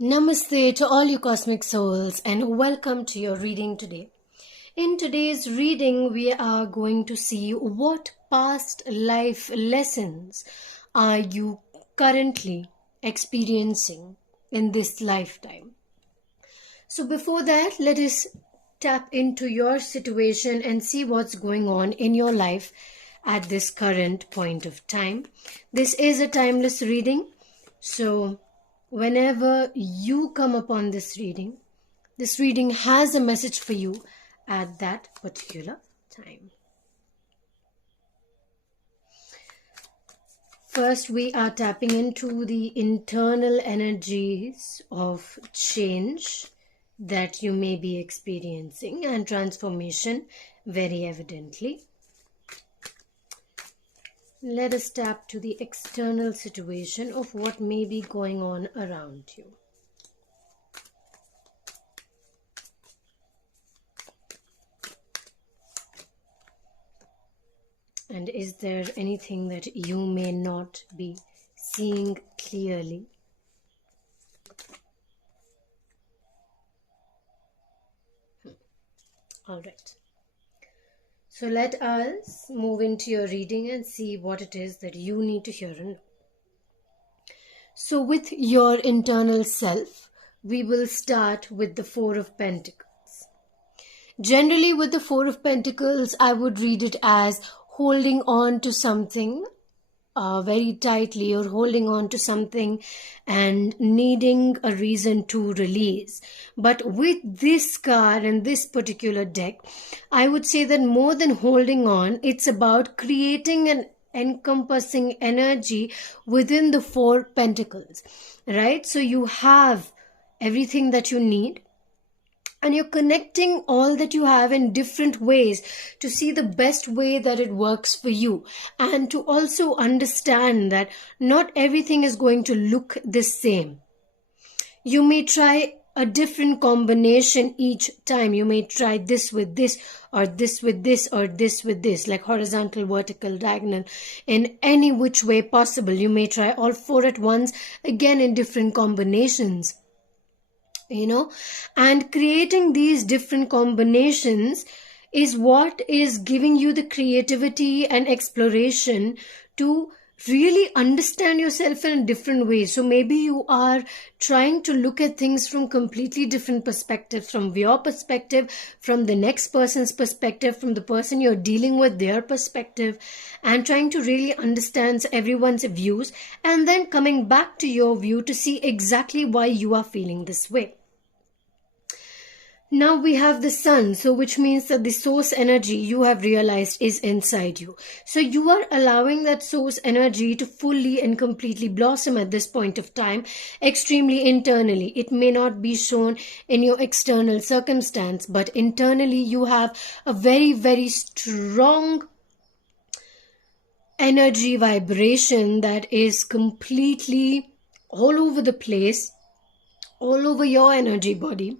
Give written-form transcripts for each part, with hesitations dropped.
Namaste to all you cosmic souls and welcome to your reading today. In today's reading, we are going to see what past life lessons are you currently experiencing in this lifetime. So before that, let us tap into your situation and see what's going on in your life at this current point of time. This is a timeless reading, so whenever you come upon this reading has a message for you at that particular time. First, we are tapping into the internal energies of change that you may be experiencing and transformation very evidently. Let us tap to the external situation of what may be going on around you. And is there anything that you may not be seeing clearly? All right. So let us move into your reading and see what it is that you need to hear and know. So with your internal self, we will start with the Four of Pentacles. Generally with the Four of Pentacles, I would read it as holding on to something very tightly, or holding on to something and needing a reason to release. But with this card and this particular deck, I would say that more than holding on, it's about creating an encompassing energy within the Four Pentacles, right? So you have everything that you need, and you're connecting all that you have in different ways to see the best way that it works for you, and to also understand that not everything is going to look the same. You may try a different combination each time. You may try this with this, or this with this, or this with this, like horizontal, vertical, diagonal, in any which way possible. You may try all four at once, again in different combinations. And creating these different combinations is what is giving you the creativity and exploration to really understand yourself in a different way. So maybe you are trying to look at things from completely different perspectives, from your perspective, from the next person's perspective, from the person you're dealing with, their perspective, and trying to really understand everyone's views, and then coming back to your view to see exactly why you are feeling this way. Now we have the sun, so which means that the source energy you have realized is inside you. So you are allowing that source energy to fully and completely blossom at this point of time, extremely internally. It may not be shown in your external circumstance, but internally you have a very, very strong energy vibration that is completely all over the place, all over your energy body.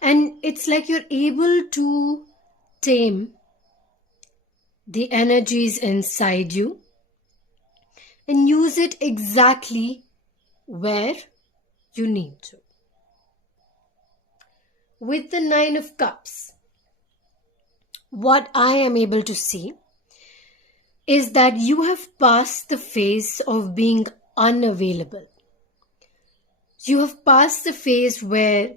And it's like you're able to tame the energies inside you and use it exactly where you need to. With the Nine of Cups, what I am able to see is that you have passed the phase of being unavailable. You have passed the phase where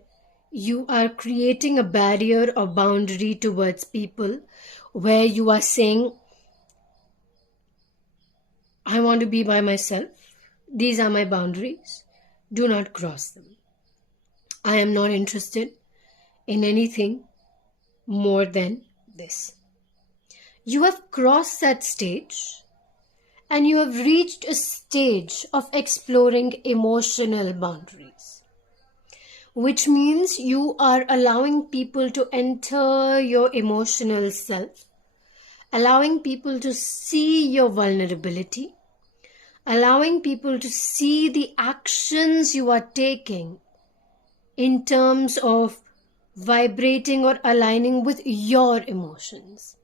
you are creating a barrier or boundary towards people, where you are saying, I want to be by myself. These are my boundaries. Do not cross them. I am not interested in anything more than this. You have crossed that stage, and you have reached a stage of exploring emotional boundaries, which means you are allowing people to enter your emotional self, allowing people to see your vulnerability, allowing people to see the actions you are taking in terms of vibrating or aligning with your emotions.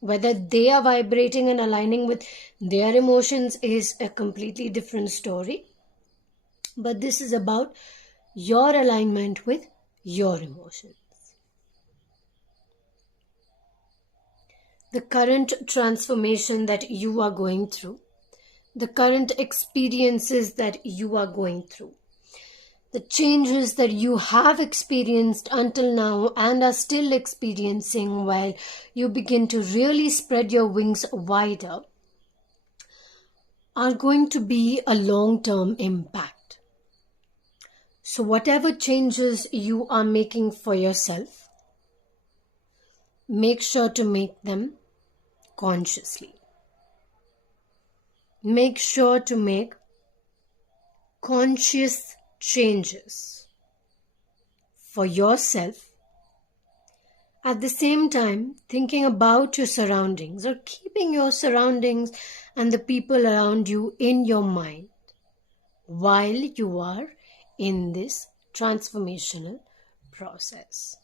Whether they are vibrating and aligning with their emotions is a completely different story. But this is about your alignment with your emotions. The current transformation that you are going through, the current experiences that you are going through, the changes that you have experienced until now and are still experiencing while you begin to really spread your wings wider, are going to be a long-term impact. So whatever changes you are making for yourself, make sure to make them consciously. Make sure to make conscious changes for yourself. At the same time, thinking about your surroundings or keeping your surroundings and the people around you in your mind while you are in this transformational process.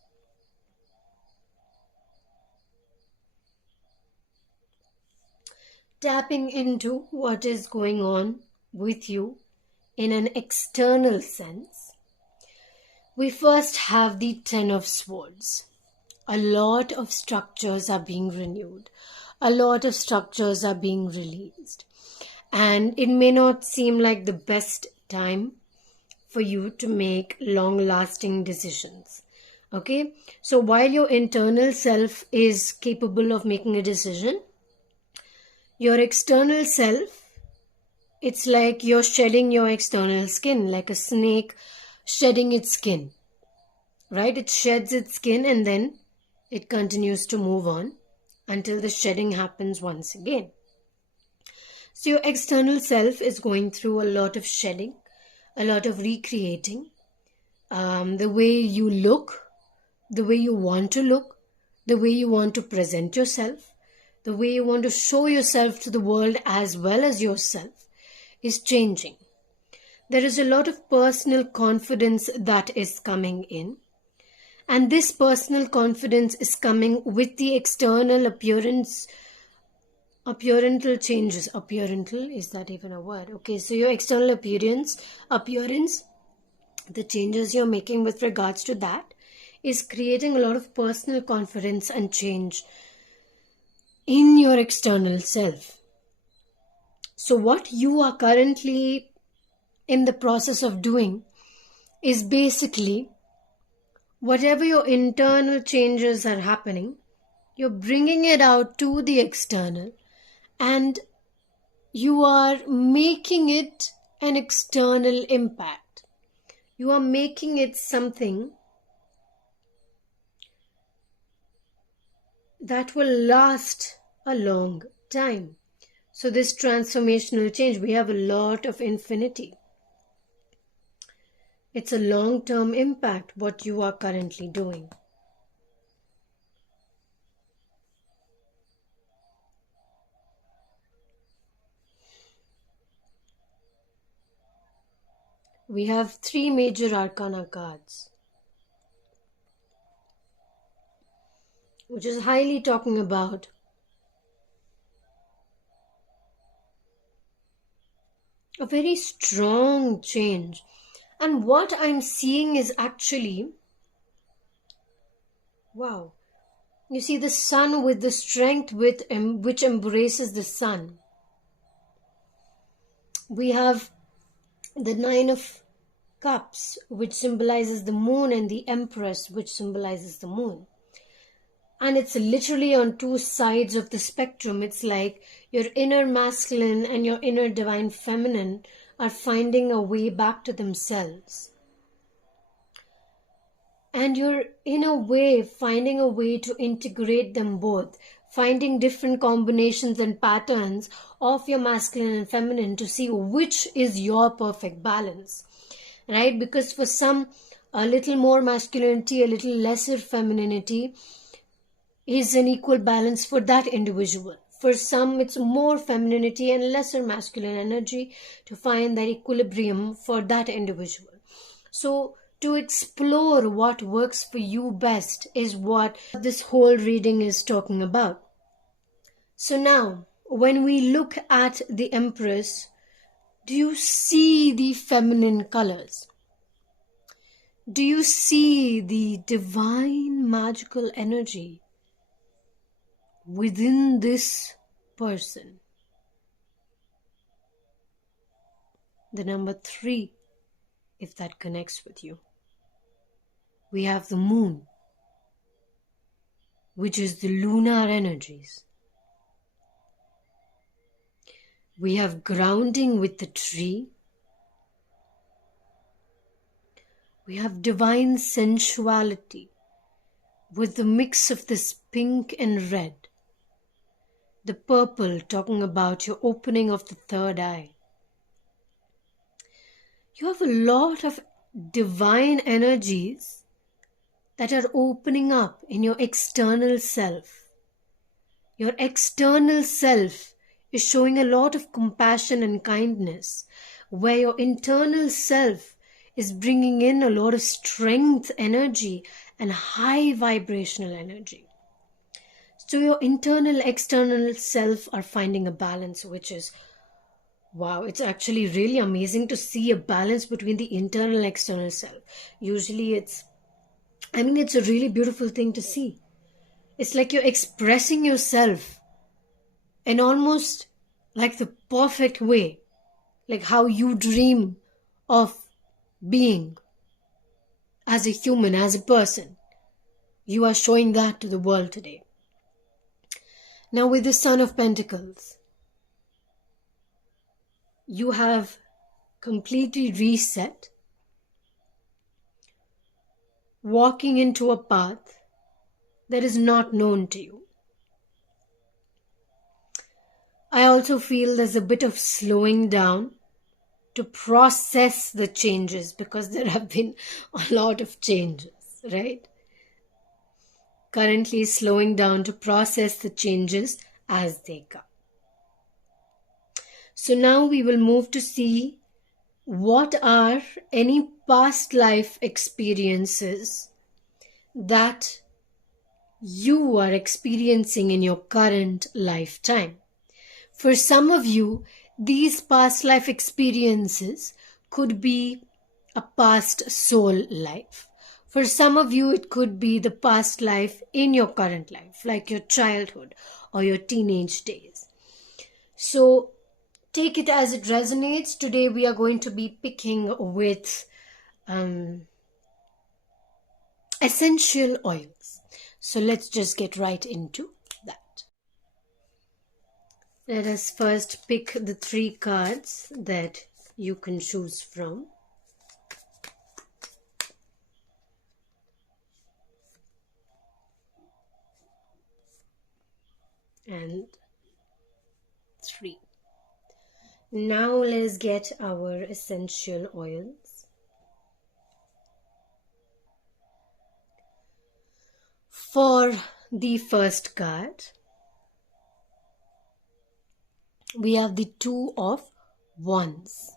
Tapping into what is going on with you in an external sense, we first have the Ten of Swords. A lot of structures are being renewed. A lot of structures are being released. And it may not seem like the best time for you to make long-lasting decisions. Okay? So while your internal self is capable of making a decision, your external self, it's like you're shedding your external skin, like a snake shedding its skin. Right? It sheds its skin and then it continues to move on until the shedding happens once again. So your external self is going through a lot of shedding, a lot of recreating. The way you look, the way you want to look, the way you want to present yourself, the way you want to show yourself to the world as well as yourself is changing. There is a lot of personal confidence that is coming in. And this personal confidence is coming with the external appearantal changes. Appearantal, is that even a word? Okay, so your external appearance, the changes you're making with regards to that is creating a lot of personal confidence and change in your external self. So what you are currently in the process of doing is basically whatever your internal changes are happening, you're bringing it out to the external and you are making it an external impact. You are making it something that will last a long time. So this transformational change, we have a lot of infinity. It's a long-term impact, what you are currently doing. We have 3 major arcana cards, which is highly talking about a very strong change. And what I'm seeing is actually, wow, you see the sun with the strength which embraces the sun. We have the 9 of Cups, which symbolizes the moon, and the Empress, which symbolizes the moon. And it's literally on 2 sides of the spectrum. It's like your inner masculine and your inner divine feminine are finding a way back to themselves. And you're, in a way, finding a way to integrate them both, finding different combinations and patterns of your masculine and feminine to see which is your perfect balance. Right? Because for some, a little more masculinity, a little lesser femininity is an equal balance for that individual. For some, it's more femininity and lesser masculine energy to find that equilibrium for that individual. So to explore what works for you best is what this whole reading is talking about. So now, when we look at the Empress, do you see the feminine colors? Do you see the divine magical energy within this person? The number 3, if that connects with you. We have the moon, which is the lunar energies. We have grounding with the tree. We have divine sensuality with the mix of this pink and red. The purple talking about your opening of the third eye. You have a lot of divine energies that are opening up in your external self. Your external self is showing a lot of compassion and kindness, where your internal self is bringing in a lot of strength, energy, and high vibrational energy. So your internal, external self are finding a balance, which is, wow, it's actually really amazing to see a balance between the internal and external self. Usually it's a really beautiful thing to see. It's like you're expressing yourself in almost like the perfect way, like how you dream of being as a human, as a person. You are showing that to the world today. Now with the Son of Pentacles, you have completely reset, walking into a path that is not known to you. I also feel there's a bit of slowing down to process the changes, because there have been a lot of changes, right? Currently slowing down to process the changes as they come. So now we will move to see what are any past life experiences that you are experiencing in your current lifetime. For some of you, these past life experiences could be a past soul life. For some of you, it could be the past life in your current life, like your childhood or your teenage days. So take it as it resonates. Today we are going to be picking with essential oils. So let's just get right into that. Let us first pick the 3 cards that you can choose from. And 3. Now let's get our essential oils. For the first card, we have the 2 of Wands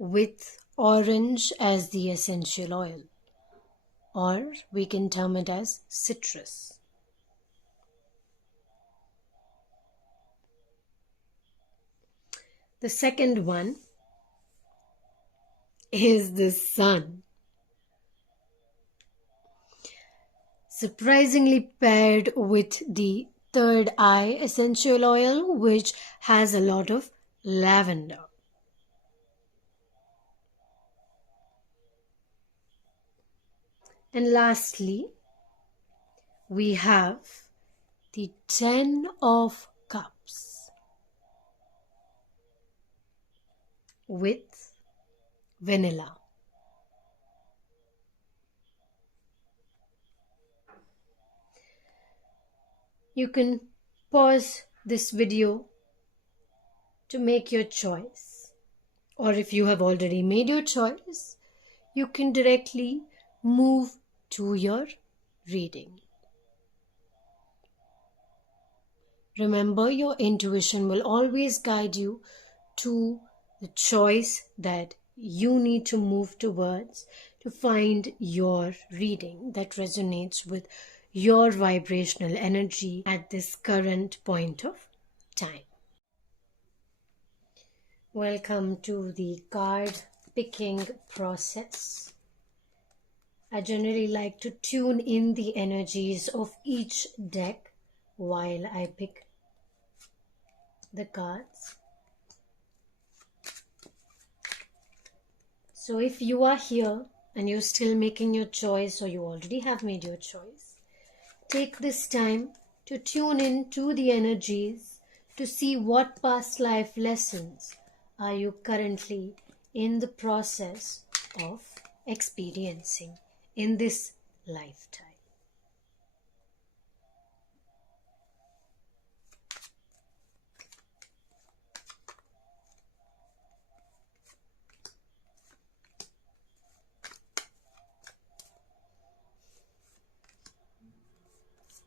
with orange as the essential oil, or we can term it as citrus. The second one is the Sun, surprisingly paired with the third eye essential oil, which has a lot of lavender. And lastly, we have the 10 of Cups with vanilla. You can pause this video to make your choice, or if you have already made your choice, you can directly move to your reading. Remember, your intuition will always guide you to the choice that you need to move towards to find your reading that resonates with your vibrational energy at this current point of time. Welcome to the card picking process. I generally like to tune in the energies of each deck while I pick the cards. So if you are here and you're still making your choice, or you already have made your choice, take this time to tune in to the energies to see what past life lessons are you currently in the process of experiencing in this lifetime.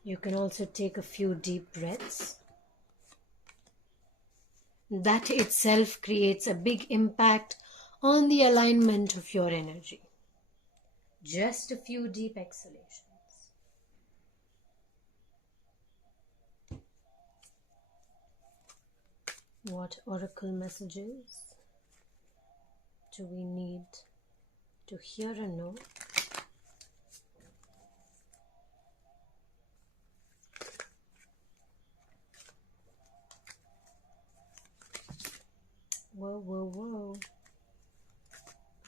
You can also take a few deep breaths. That itself creates a big impact on the alignment of your energy. Just a few deep exhalations. What oracle messages do we need to hear and know? Whoa, whoa, whoa.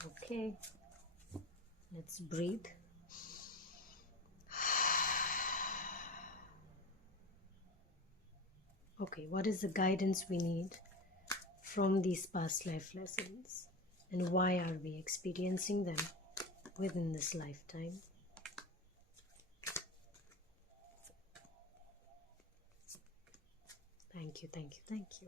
Okay, let's breathe. Okay, what is the guidance we need from these past life lessons? And why are we experiencing them within this lifetime? Thank you, thank you, thank you.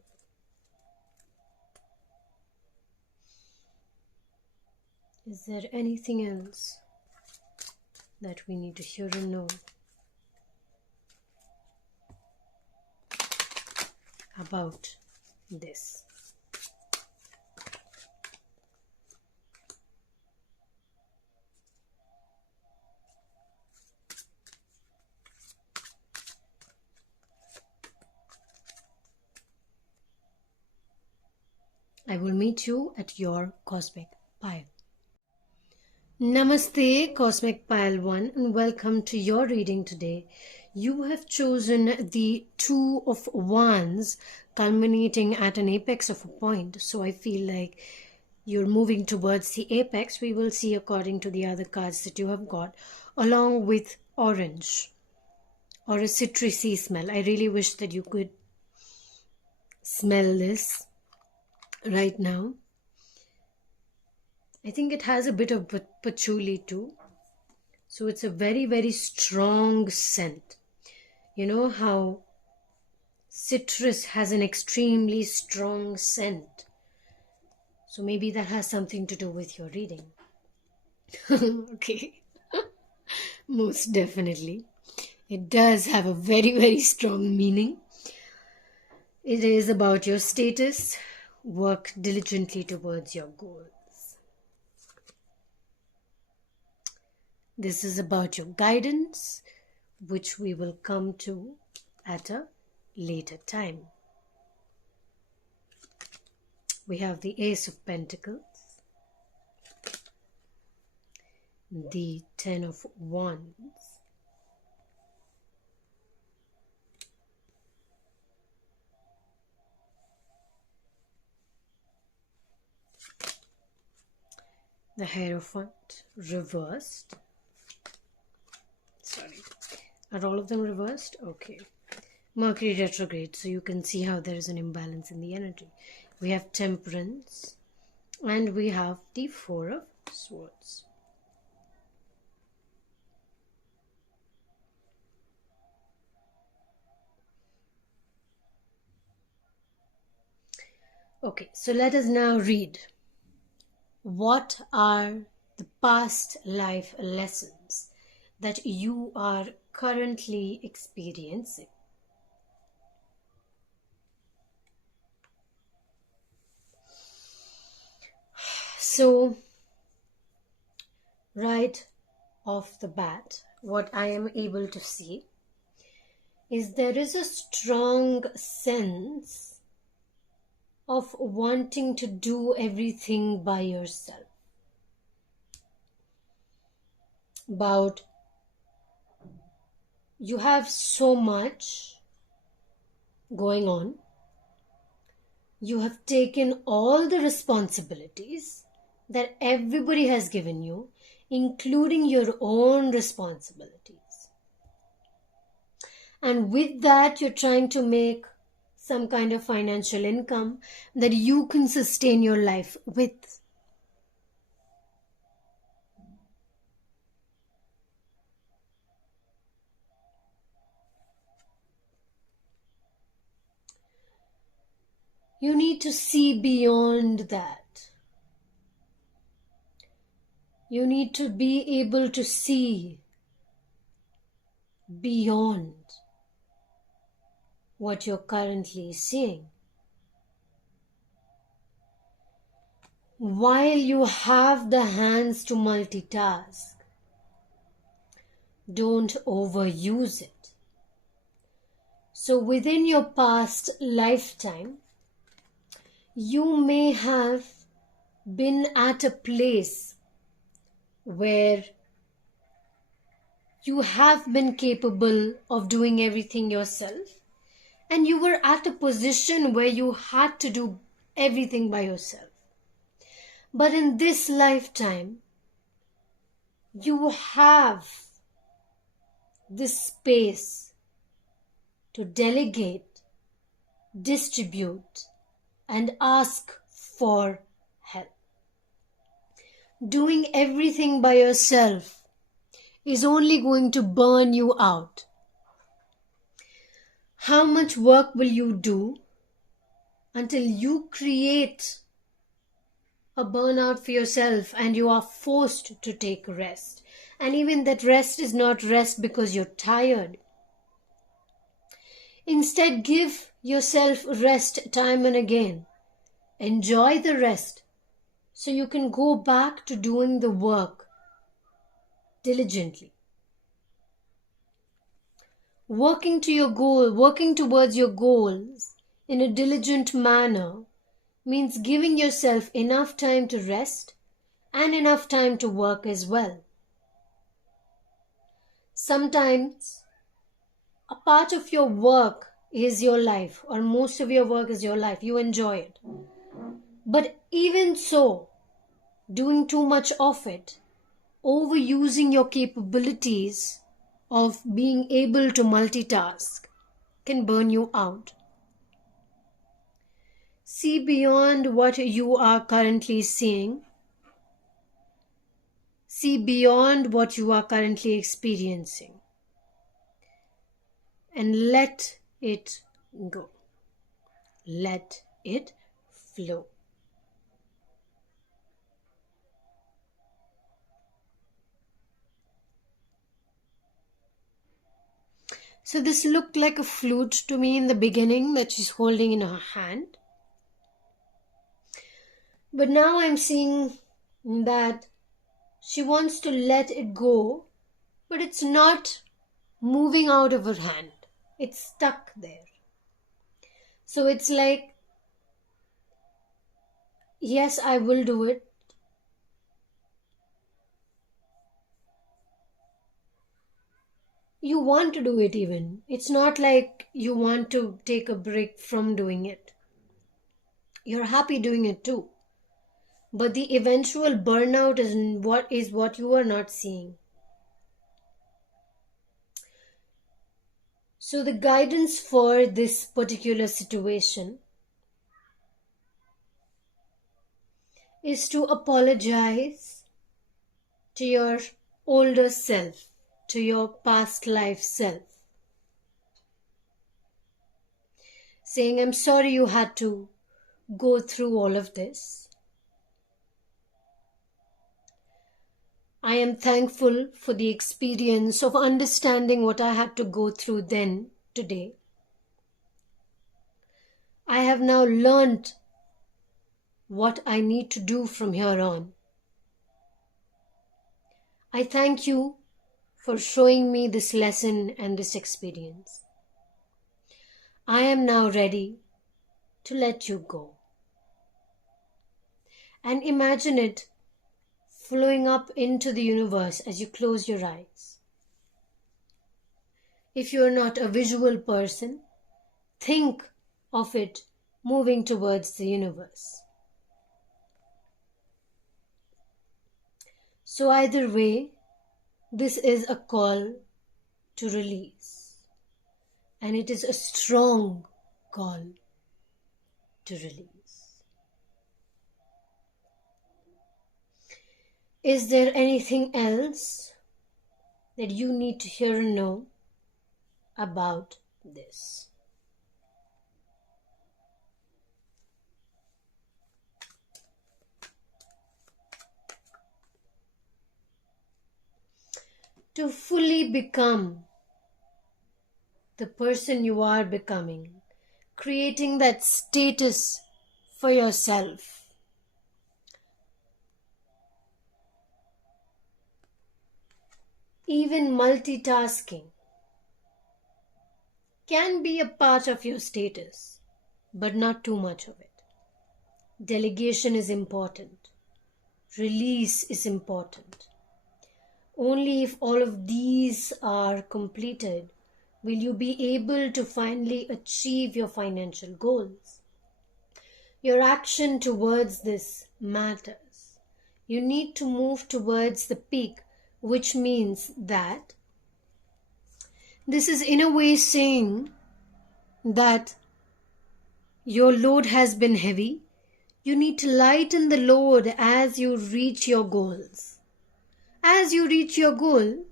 Is there anything else that we need to hear and know about this? I will meet you at your cosmic pile. Namaste, Cosmic Pile 1, and welcome to your reading today. You have chosen the Two of Wands, culminating at an apex of a point. So I feel like you're moving towards the apex. We will see according to the other cards that you have got, along with orange or a citrusy smell. I really wish that you could smell this right now. I think it has a bit of patchouli too. So it's a very, very strong scent. You know how citrus has an extremely strong scent. So maybe that has something to do with your reading. Okay. Most definitely. It does have a very, very strong meaning. It is about your status. Work diligently towards your goals. This is about your guidance, which we will come to at a later time. We have the Ace of Pentacles, the Ten of Wands, the Hierophant reversed. Sorry, are all of them reversed? Okay. Mercury retrograde, so you can see how there is an imbalance in the energy. We have Temperance, and we have the Four of Swords. Okay, so let us now read. What are the past life lessons that you are currently experiencing? So, right off the bat, what I am able to see is there is a strong sense of wanting to do everything by yourself. about you have so much going on. You have taken all the responsibilities that everybody has given you, including your own responsibilities. And with that, you're trying to make some kind of financial income that you can sustain your life with. You need to see beyond that. You need to be able to see beyond what you're currently seeing. While you have the hands to multitask, don't overuse it. So within your past lifetime, you may have been at a place where you have been capable of doing everything yourself, and you were at a position where you had to do everything by yourself. But in this lifetime, you have this space to delegate, distribute, and ask for help. Doing everything by yourself is only going to burn you out. How much work will you do until you create a burnout for yourself and you are forced to take rest? And even that rest is not rest because you're tired. Instead, give yourself rest time and again. Enjoy the rest so you can go back to doing the work diligently. Working towards your goals in a diligent manner means giving yourself enough time to rest and enough time to work as well. Sometimes a part of your work is your life, or most of your work is your life. You enjoy it. But even so, doing too much of it, overusing your capabilities of being able to multitask, can burn you out. See beyond what you are currently seeing. See beyond what you are currently experiencing. And let it go. Let it flow. So this looked like a flute to me in the beginning that she's holding in her hand. But now I'm seeing that she wants to let it go, but it's not moving out of her hand. It's stuck there. So it's like, yes, I will do it. You want to do it even. It's not like you want to take a break from doing it. You're happy doing it too. But the eventual burnout is what you are not seeing. So the guidance for this particular situation is to apologize to your older self, to your past life self. Saying, I'm sorry you had to go through all of this. I am thankful for the experience of understanding what I had to go through then, today. I have now learned what I need to do from here on. I thank you for showing me this lesson and this experience. I am now ready to let you go. And imagine it flowing up into the universe as you close your eyes. If you're not a visual person, think of it moving towards the universe. So either way, this is a call to release. And it is a strong call to release. Is there anything else that you need to hear and know about this? To fully become the person you are becoming, creating that status for yourself, even multitasking can be a part of your status, but not too much of it. Delegation is important. Release is important. Only if all of these are completed will you be able to finally achieve your financial goals. Your action towards this matters. You need to move towards the peak, which means that this is in a way saying that your load has been heavy. You need to lighten the load as you reach your goals. As you reach your goals,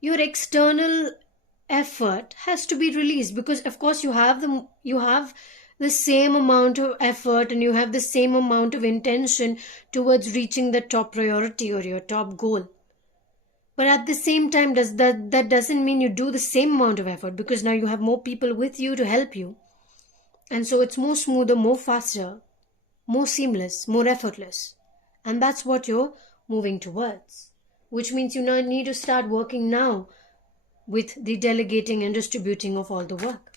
your external effort has to be released, because of course you have the same amount of effort and you have the same amount of intention towards reaching the top priority or your top goal. But at the same time, that doesn't mean you do the same amount of effort, because now you have more people with you to help you. And so it's more smoother, more faster, more seamless, more effortless. And that's what you're moving towards. Which means you now need to start working now with the delegating and distributing of all the work.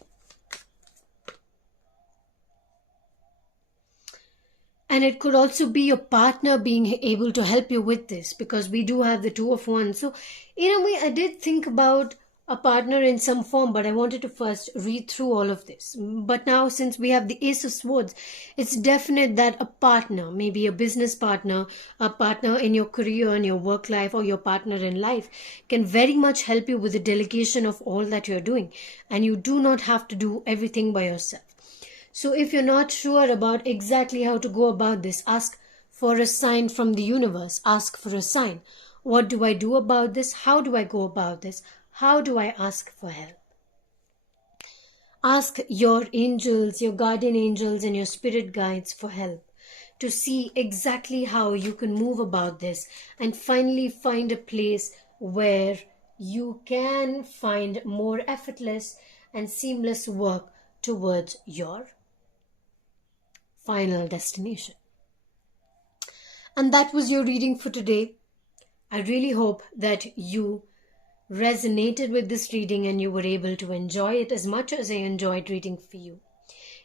And it could also be your partner being able to help you with this, because we do have the Two of Wands. So in a way, I did think about a partner in some form, but I wanted to first read through all of this. But now, since we have the Ace of Swords, it's definite that a partner, maybe a business partner, a partner in your career and your work life, or your partner in life, can very much help you with the delegation of all that you're doing. And you do not have to do everything by yourself. So if you're not sure about exactly how to go about this, ask for a sign from the universe. Ask for a sign. What do I do about this? How do I go about this? How do I ask for help? Ask your angels, your guardian angels and your spirit guides for help to see exactly how you can move about this and finally find a place where you can find more effortless and seamless work towards your final destination. And that was your reading for today. I really hope that you resonated with this reading and you were able to enjoy it as much as I enjoyed reading for you.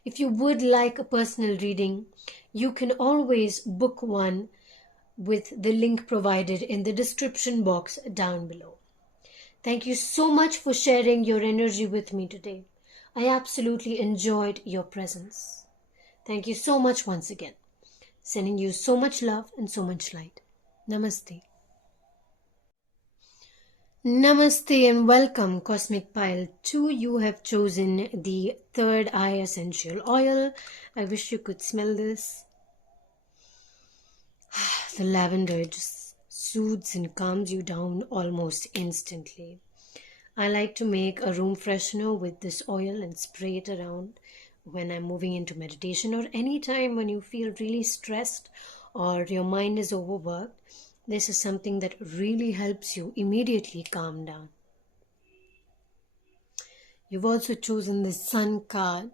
If you would like a personal reading, you can always book one with the link provided in the description box down below. Thank you so much for sharing your energy with me today. I absolutely enjoyed your presence. Thank you so much once again. Sending you so much love and so much light. Namaste. Namaste and welcome, Cosmic Pile 2. You have chosen the Third Eye Essential Oil. I wish you could smell this. The lavender just soothes and calms you down almost instantly. I like to make a room freshener with this oil and spray it around when I'm moving into meditation, or any time when you feel really stressed or your mind is overworked. This is something that really helps you immediately calm down. You've also chosen the Sun card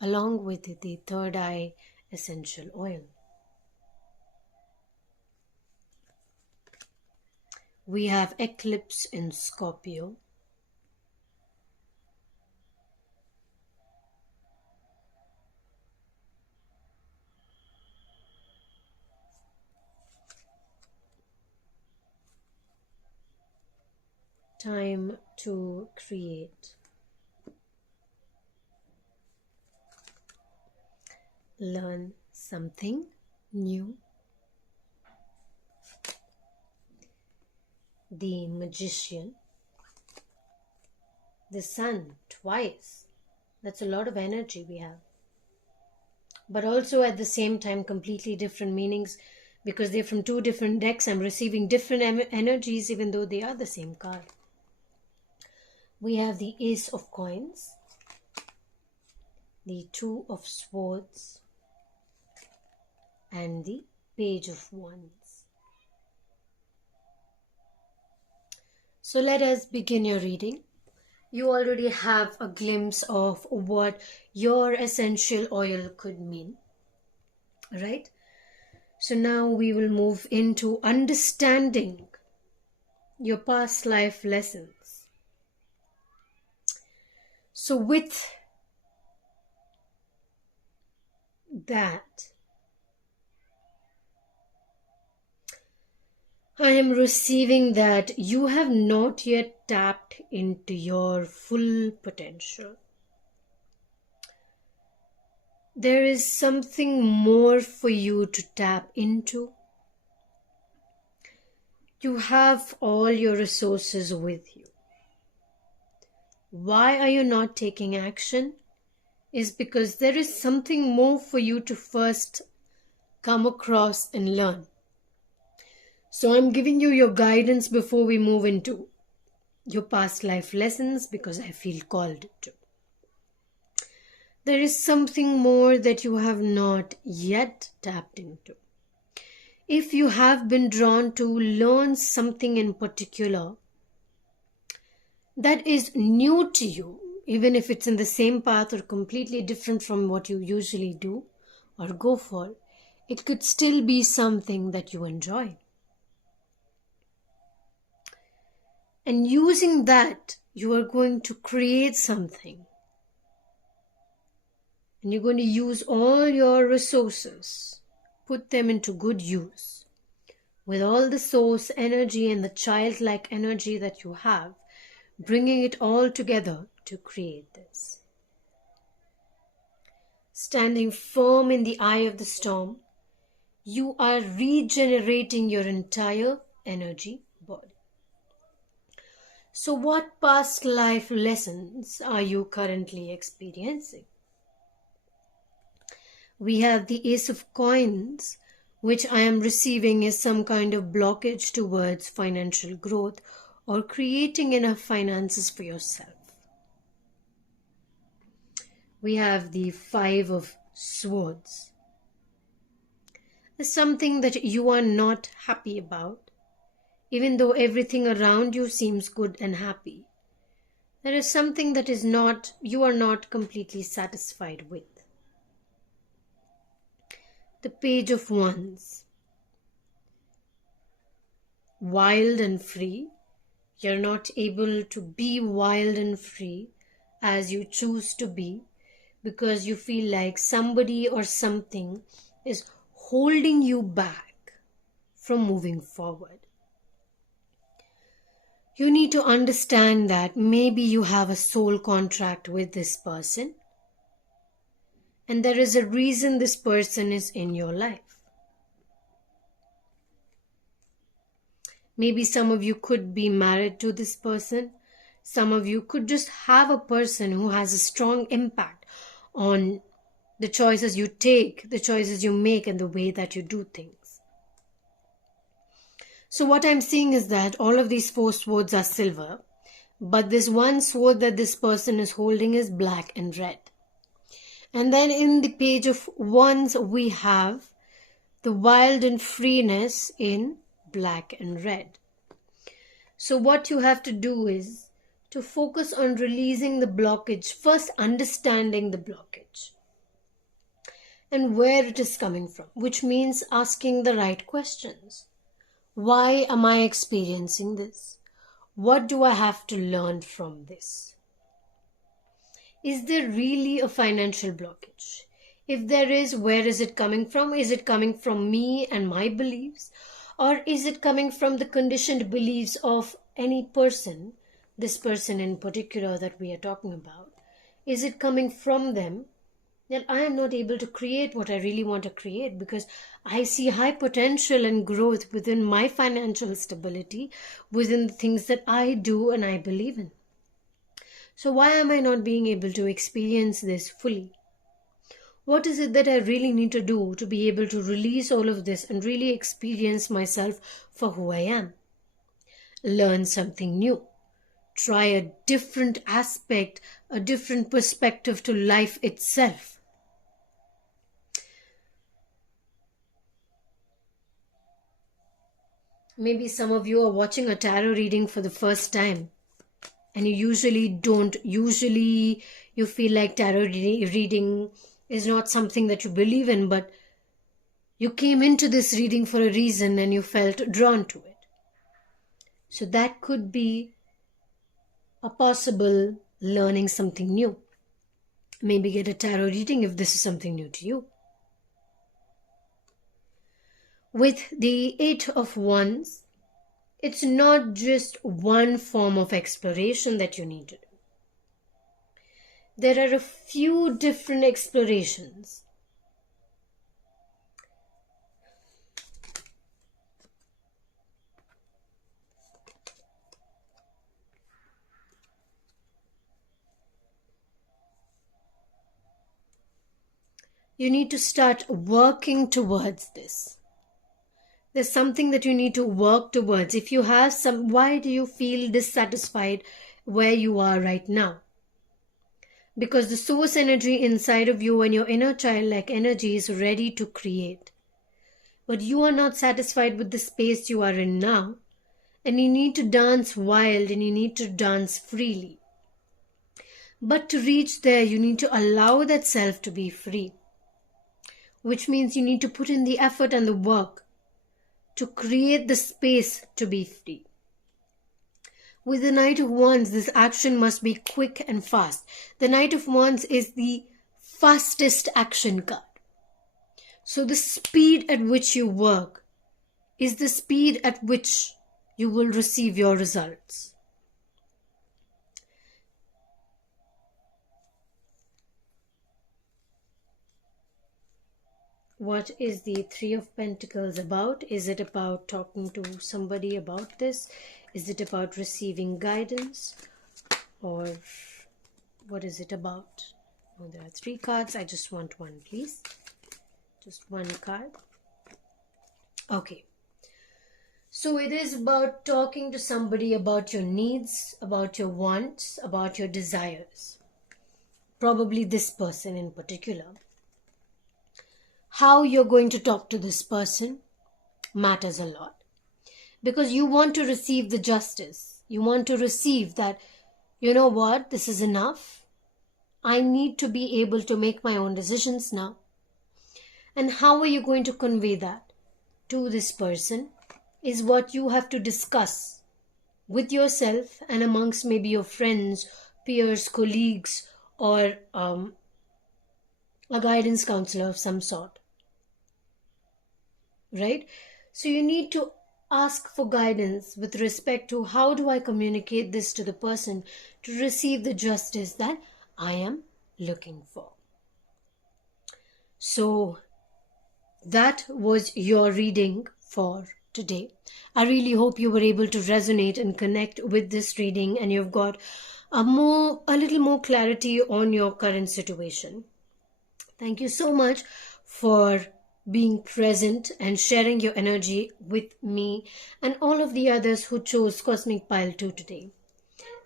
along with the Third Eye Essential Oil. We have Eclipse in Scorpio. Time to create. Learn something new. The Magician. The Sun twice. That's a lot of energy we have. But also at the same time completely different meanings, because they're from two different decks. I'm receiving different energies even though they are the same card. We have the Ace of Coins, the Two of Swords, and the Page of Wands. So let us begin your reading. You already have a glimpse of what your essential oil could mean, right? So now we will move into understanding your past life lessons. So with that, I am receiving that you have not yet tapped into your full potential. There is something more for you to tap into. You have all your resources with you. Why are you not taking action? Is because there is something more for you to first come across and learn. So I'm giving you your guidance before we move into your past life lessons, because I feel called to. There is something more that you have not yet tapped into. If you have been drawn to learn something in particular that is new to you, even if it's in the same path or completely different from what you usually do or go for, it could still be something that you enjoy. And using that, you are going to create something. And you're going to use all your resources, put them into good use. With all the source energy and the childlike energy that you have, bringing it all together to create this. Standing firm in the eye of the storm, you are regenerating your entire energy body. So what past life lessons are you currently experiencing? We have the Ace of Coins, which I am receiving as some kind of blockage towards financial growth or creating enough finances for yourself. We have the Five of Swords. There's something that you are not happy about, even though everything around you seems good and happy. There is something that you are not completely satisfied with. The Page of Wands. Wild and free. You're not able to be wild and free as you choose to be, because you feel like somebody or something is holding you back from moving forward. You need to understand that maybe you have a soul contract with this person, and there is a reason this person is in your life. Maybe some of you could be married to this person. Some of you could just have a person who has a strong impact on the choices you take, the choices you make, and the way that you do things. So what I'm seeing is that all of these four swords are silver, but this one sword that this person is holding is black and red. And then in the Page of Wands, we have the wild and freeness in black and red. So what you have to do is to focus on releasing the blockage, first understanding the blockage and where it is coming from, which means asking the right questions. Why am I experiencing this? What do I have to learn from this? Is there really a financial blockage? If there is, where is it coming from? Is it coming from me and my beliefs? Or is it coming from the conditioned beliefs of any person this person in particular that we are talking about, is it coming from them that I am not able to create what I really want to create, because I see high potential and growth within my financial stability, within the things that I do and I believe in. So why am I not being able to experience this fully? What is it that I really need to do to be able to release all of this and really experience myself for who I am? Learn something new. Try a different aspect, a different perspective to life itself. Maybe some of you are watching a tarot reading for the first time, and you you feel like tarot reading is not something that you believe in, but you came into this reading for a reason and you felt drawn to it. So that could be a possible learning something new. Maybe get a tarot reading if this is something new to you. With the Eight of Wands, it's not just one form of exploration that you need to do. There are a few different explorations. You need to start working towards this. There's something that you need to work towards. If you have why do you feel dissatisfied where you are right now? Because the source energy inside of you and your inner childlike energy is ready to create. But you are not satisfied with the space you are in now. And you need to dance wild and you need to dance freely. But to reach there, you need to allow that self to be free. Which means you need to put in the effort and the work to create the space to be free. With the Knight of Wands, this action must be quick and fast. The Knight of Wands is the fastest action card. So the speed at which you work is the speed at which you will receive your results. What is the Three of Pentacles about? Is it about talking to somebody about this? Is it about receiving guidance? Or what is it about? Oh, there are three cards. I just want one, please. Just one card. Okay. So it is about talking to somebody about your needs, about your wants, about your desires. Probably this person in particular. How you're going to talk to this person matters a lot. Because you want to receive the justice. You want to receive that, you know what, this is enough. I need to be able to make my own decisions now. And how are you going to convey that to this person is what you have to discuss with yourself and amongst maybe your friends, peers, colleagues, or a guidance counselor of some sort. Right? So you need to ask for guidance with respect to how do I communicate this to the person to receive the justice that I am looking for. So that was your reading for today. I really hope you were able to resonate and connect with this reading and you've got a little more clarity on your current situation. Thank you so much for being present and sharing your energy with me and all of the others who chose Cosmic Pile 2 today.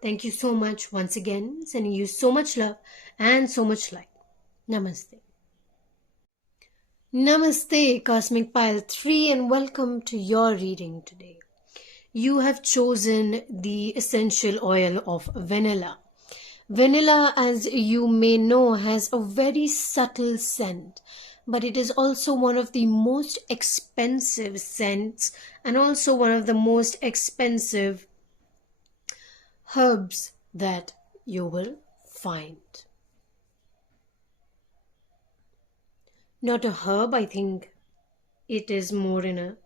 Thank you so much once again, sending you so much love and so much light. Namaste. Namaste, Cosmic Pile 3, and welcome to your reading today. You have chosen the essential oil of vanilla. Vanilla, as you may know, has a very subtle scent, but it is also one of the most expensive scents and also one of the most expensive herbs that you will find. Not a herb, I think it is more in a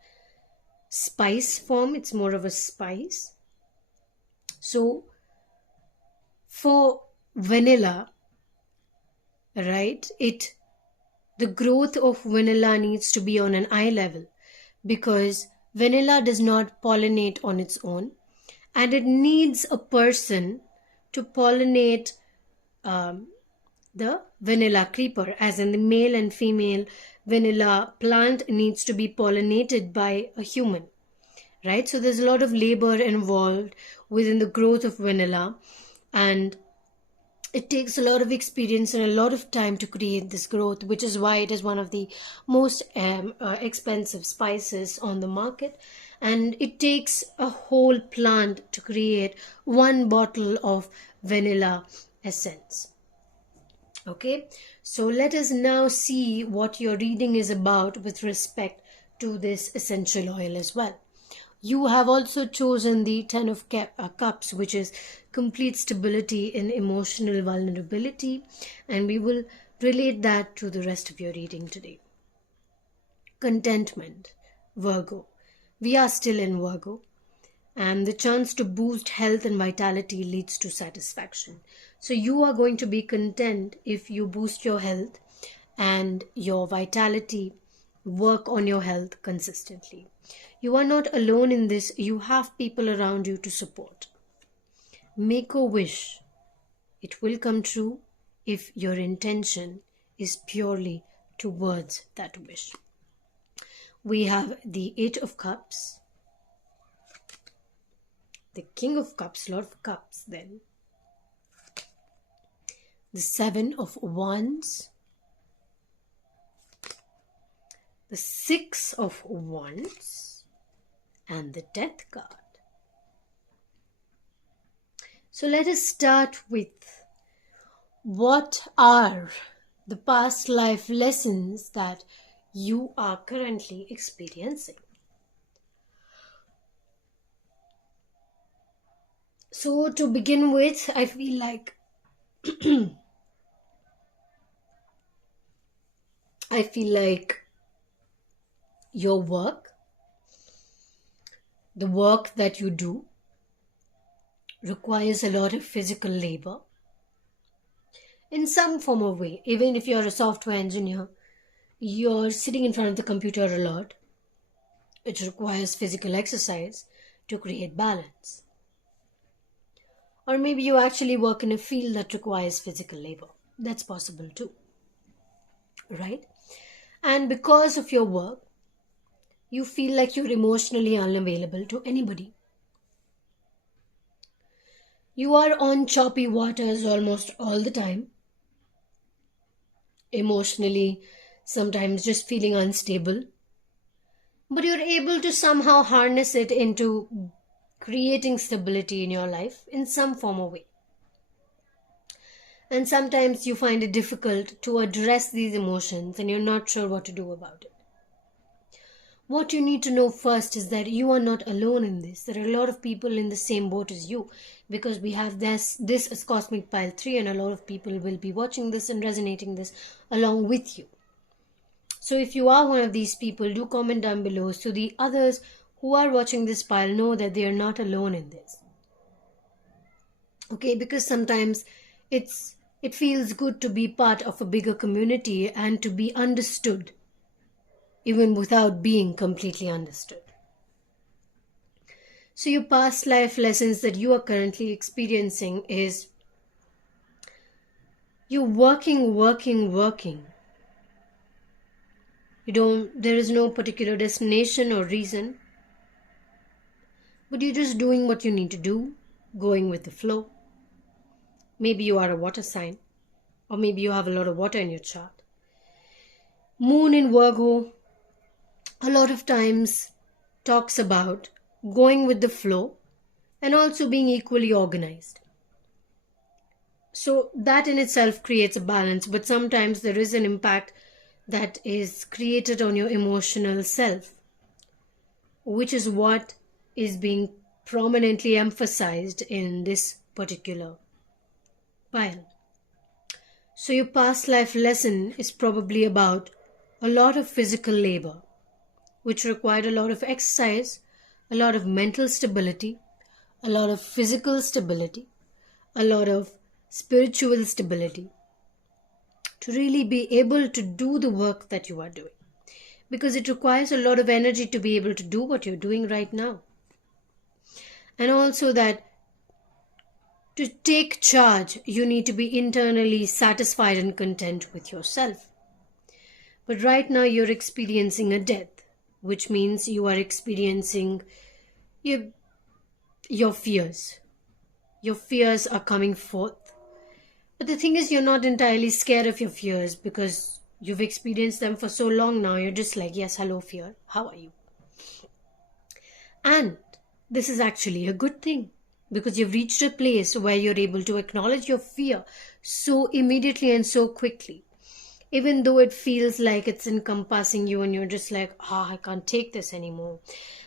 spice form. It's more of a spice. So For vanilla, right, the growth of vanilla needs to be on an eye level, because vanilla does not pollinate on its own, and it needs a person to pollinate the vanilla creeper, as in the male and female vanilla plant needs to be pollinated by a human, right? So there's a lot of labor involved within the growth of vanilla, and it takes a lot of experience and a lot of time to create this growth, which is why it is one of the most expensive spices on the market. And it takes a whole plant to create one bottle of vanilla essence. Okay, so let us now see what your reading is about with respect to this essential oil as well. You have also chosen the Ten of Cups, which is complete stability in emotional vulnerability, and we will relate that to the rest of your reading today. Contentment, Virgo. We are still in Virgo, and the chance to boost health and vitality leads to satisfaction. So you are going to be content if you boost your health and your vitality, work on your health consistently. You are not alone in this. You have people around you to support. Make a wish. It will come true if your intention is purely towards that wish. We have the Eight of Cups, the King of Cups, Lord of Cups, then the Seven of Wands, the Six of Wands, and the Death card. So let us start with, what are the past life lessons that you are currently experiencing? So to begin with, I feel like your work, the work that you do, requires a lot of physical labor in some form or way. Even if you're a software engineer, you're sitting in front of the computer a lot. It requires physical exercise to create balance. Or maybe you actually work in a field that requires physical labor. That's possible too, right? And because of your work, you feel like you're emotionally unavailable to anybody. You are on choppy waters almost all the time. Emotionally, sometimes just feeling unstable. But you're able to somehow harness it into creating stability in your life in some form or way. And sometimes you find it difficult to address these emotions and you're not sure what to do about it. What you need to know first is that you are not alone in this. There are a lot of people in the same boat as you, because we have this as Cosmic Pile 3, and a lot of people will be watching this and resonating this along with you. So if you are one of these people, do comment down below so the others who are watching this pile know that they are not alone in this. Okay, because sometimes it feels good to be part of a bigger community and to be understood, even without being completely understood. So your past life lessons that you are currently experiencing is you're working. There is no particular destination or reason, but you're just doing what you need to do, going with the flow. Maybe you are a water sign, or maybe you have a lot of water in your chart. Moon in Virgo a lot of times talks about going with the flow and also being equally organized. So that in itself creates a balance, but sometimes there is an impact that is created on your emotional self, which is what is being prominently emphasized in this particular pile. So your past life lesson is probably about a lot of physical labor, which required a lot of exercise, a lot of mental stability, a lot of physical stability, a lot of spiritual stability, to really be able to do the work that you are doing. Because it requires a lot of energy to be able to do what you're doing right now. And also that to take charge, you need to be internally satisfied and content with yourself. But right now you're experiencing a death, which means you are experiencing your fears. Your fears are coming forth. But the thing is, you're not entirely scared of your fears because you've experienced them for so long now. You're just like, yes, hello fear, how are you? And this is actually a good thing because you've reached a place where you're able to acknowledge your fear so immediately and so quickly. Even though it feels like it's encompassing you and you're just like, I can't take this anymore.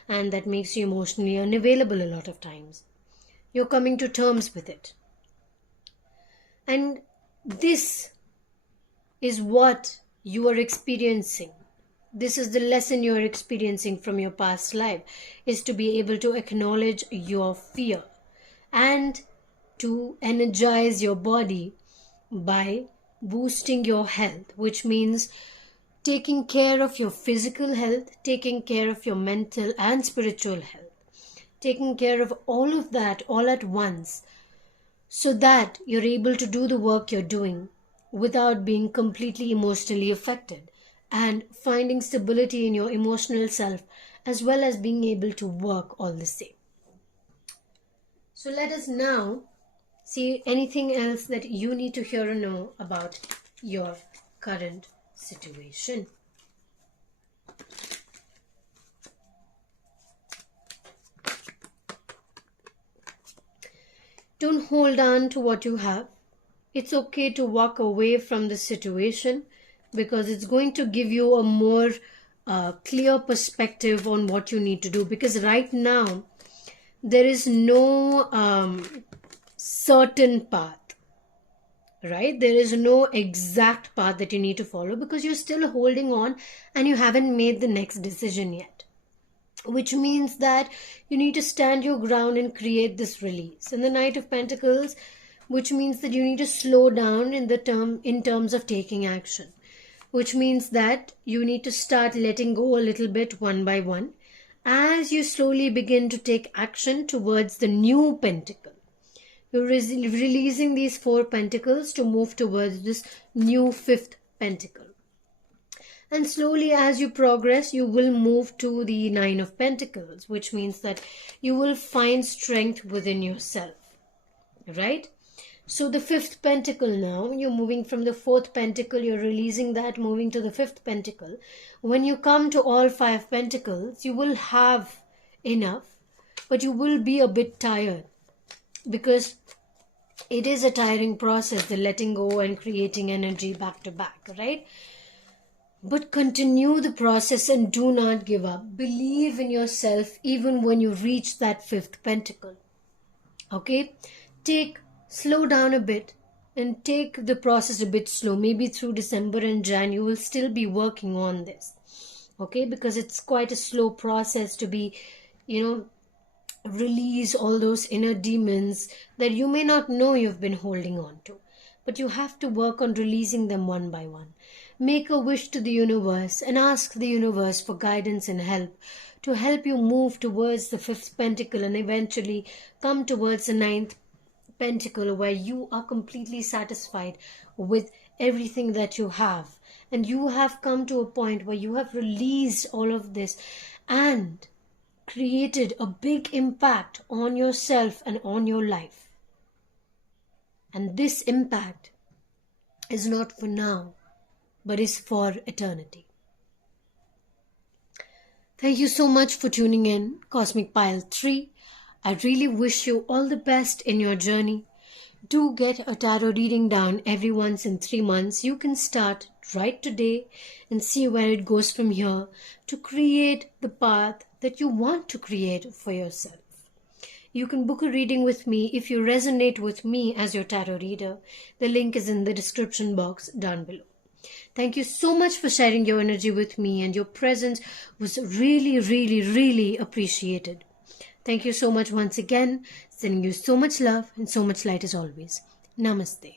And that makes you emotionally unavailable a lot of times. You're coming to terms with it. And this is what you are experiencing. This is the lesson you are experiencing from your past life, is to be able to acknowledge your fear and to energize your body by boosting your health, which means taking care of your physical health, taking care of your mental and spiritual health, taking care of all of that all at once, so that you're able to do the work you're doing without being completely emotionally affected, and finding stability in your emotional self as well as being able to work all the same. So let us now see anything else that you need to hear or know about your current situation. Don't hold on to what you have. It's okay to walk away from the situation because it's going to give you a more clear perspective on what you need to do. Because right now, there is no certain path, right? There is no exact path that you need to follow because you're still holding on and you haven't made the next decision yet. Which means that you need to stand your ground and create this release. And the Knight of Pentacles, which means that you need to slow down in terms of taking action. Which means that you need to start letting go a little bit one by one as you slowly begin to take action towards the new pentacle. You're releasing these 4 pentacles to move towards this new 5th pentacle. And slowly as you progress, you will move to the 9 of Pentacles, which means that you will find strength within yourself, right? So the 5th pentacle now, you're moving from the 4th pentacle, you're releasing that, moving to the 5th pentacle. When you come to all 5 pentacles, you will have enough, but you will be a bit tired because it is a tiring process, the letting go and creating energy back to back, right? But continue the process and do not give up. Believe in yourself even when you reach that 5th pentacle. Okay? Slow down a bit and take the process a bit slow. Maybe through December and Jan you will still be working on this. Okay? Because it's quite a slow process to be, release all those inner demons that you may not know you've been holding on to. But you have to work on releasing them one by one. Make a wish to the universe and ask the universe for guidance and help to help you move towards the 5th pentacle and eventually come towards the 9th pentacle where you are completely satisfied with everything that you have. And you have come to a point where you have released all of this and created a big impact on yourself and on your life. And this impact is not for now, but is for eternity. Thank you so much for tuning in, Cosmic Pile 3. I really wish you all the best in your journey. Do get a tarot reading down every once in 3 months. You can start right today and see where it goes from here to create the path that you want to create for yourself. You can book a reading with me if you resonate with me as your tarot reader. The link is in the description box down below. Thank you so much for sharing your energy with me, and your presence was really, really, really appreciated. Thank you so much once again. Sending you so much love and so much light as always. Namaste.